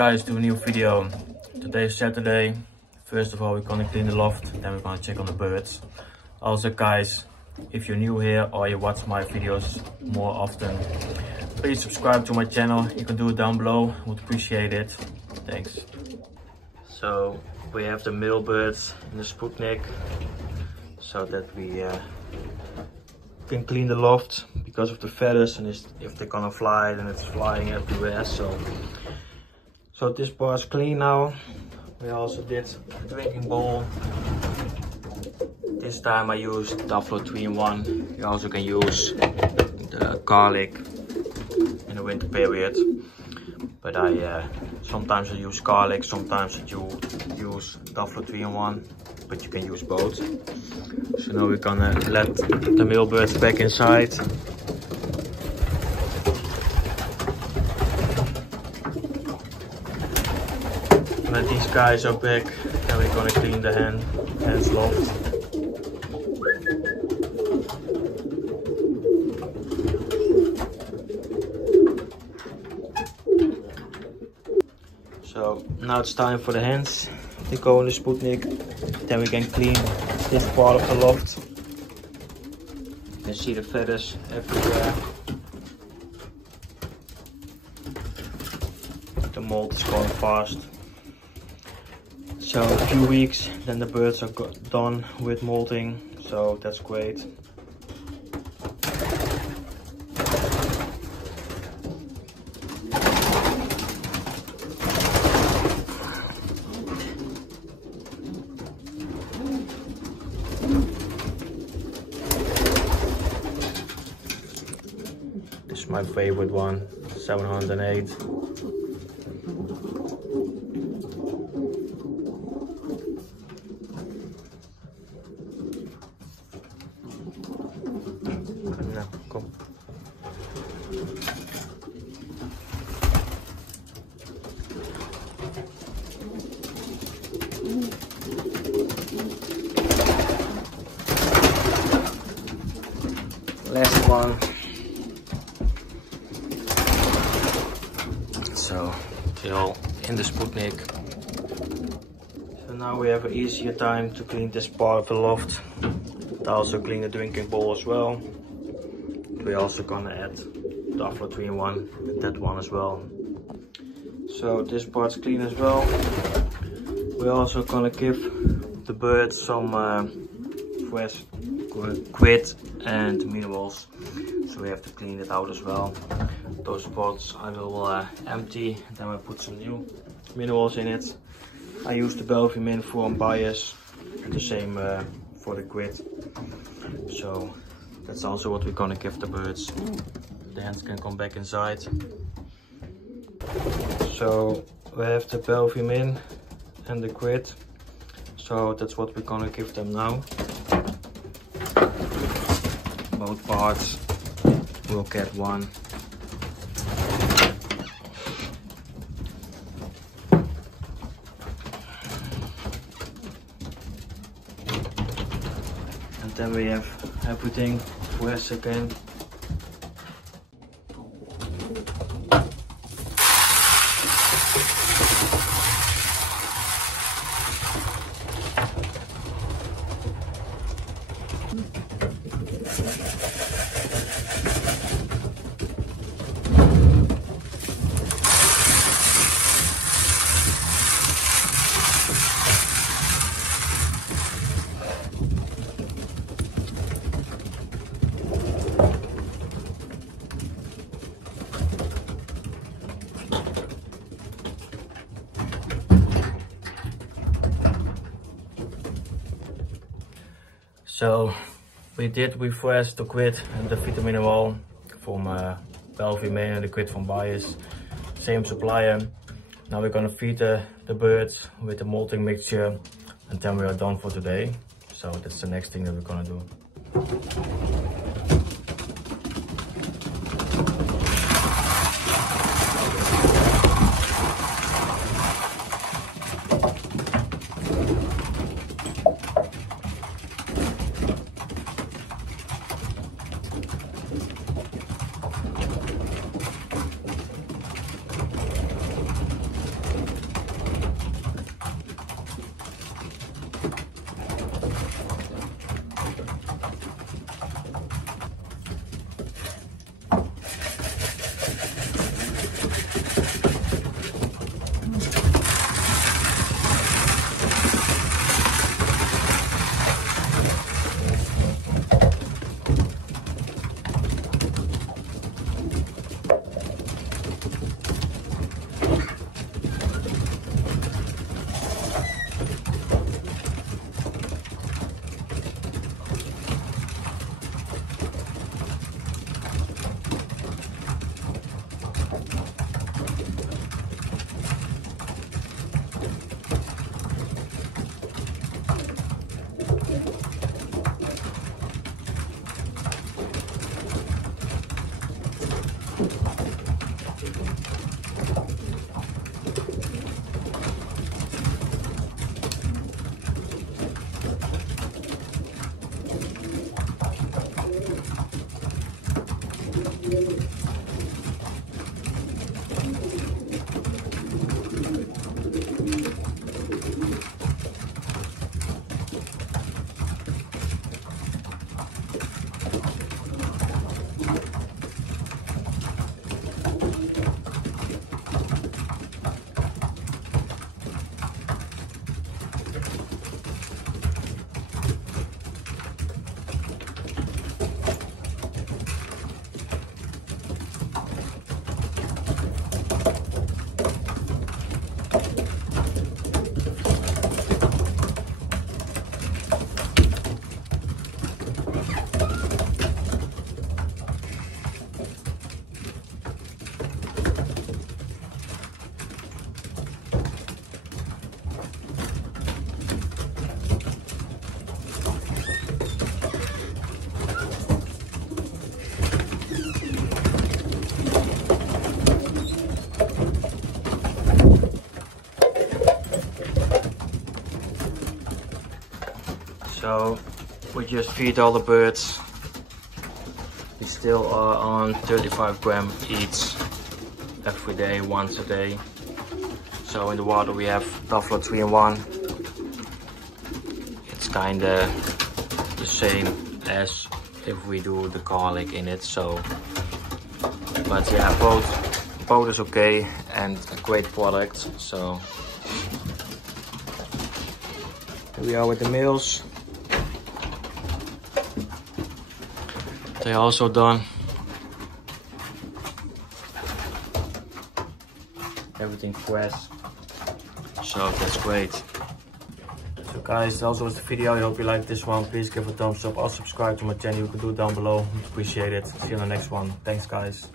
guys, to a new video. Today is Saturday. First of all, we're gonna clean the loft, then we're gonna check on the birds. Also guys, if you're new here or you watch my videos more often, please subscribe to my channel. You can do it down below, would appreciate it. Thanks. So we have the male birds in the Sputnik, so that we can clean the loft because of the feathers, and if they're gonna fly, then it's flying everywhere. So this bar is clean now. We also did a drinking bowl. This time I used Buffalo 3-in-1. You also can use the garlic in the winter period, but sometimes I use garlic, sometimes I use Buffalo 3-in-1, but you can use both. So now we're gonna let the male birds back inside. When these guys are back, then we're gonna clean the hen's loft. So now it's time for the hens to go in the Sputnik. Then we can clean this part of the loft. You can see the feathers everywhere. The mold is going fast. So a few weeks, then the birds are done with molting, so that's great. This is my favorite one, 708. Kom. Last one. So they're all in the Sputnik. So now we have an easier time to clean this part of the loft. I also clean the drinking bowl as well. We're also gonna add the Buffalo 3-in-1, that one as well. So this part's clean as well. We're also gonna give the birds some fresh quid and minerals, so we have to clean it out as well. Those pots I will empty, then I put some new minerals in it. I use the Belgium from Bias, and the same for the quid. So that's also what we're gonna give the birds. The hens can come back inside. So we have the Belgium and the quid. So that's what we're gonna give them now. Both parts will get one. And then we have everything fresh again. So we did refresh the quid and the vitamin oil from Belgium and the quid from Bias. Same supplier. Now we're gonna feed the birds with the molting mixture, and then we are done for today. So that's the next thing that we're gonna do. So we just feed all the birds. We still are on 35 gram each every day, once a day. So in the water we have Buffalo 3-in-1. It's kinda the same as if we do the garlic in it. So, but yeah, both is okay and a great product. So here we are with the males. They're also done. Everything fresh. So that's great. So guys, that was the video. I hope you liked this one. Please give a thumbs up or subscribe to my channel. You can do it down below. Appreciate it. See you on the next one. Thanks guys.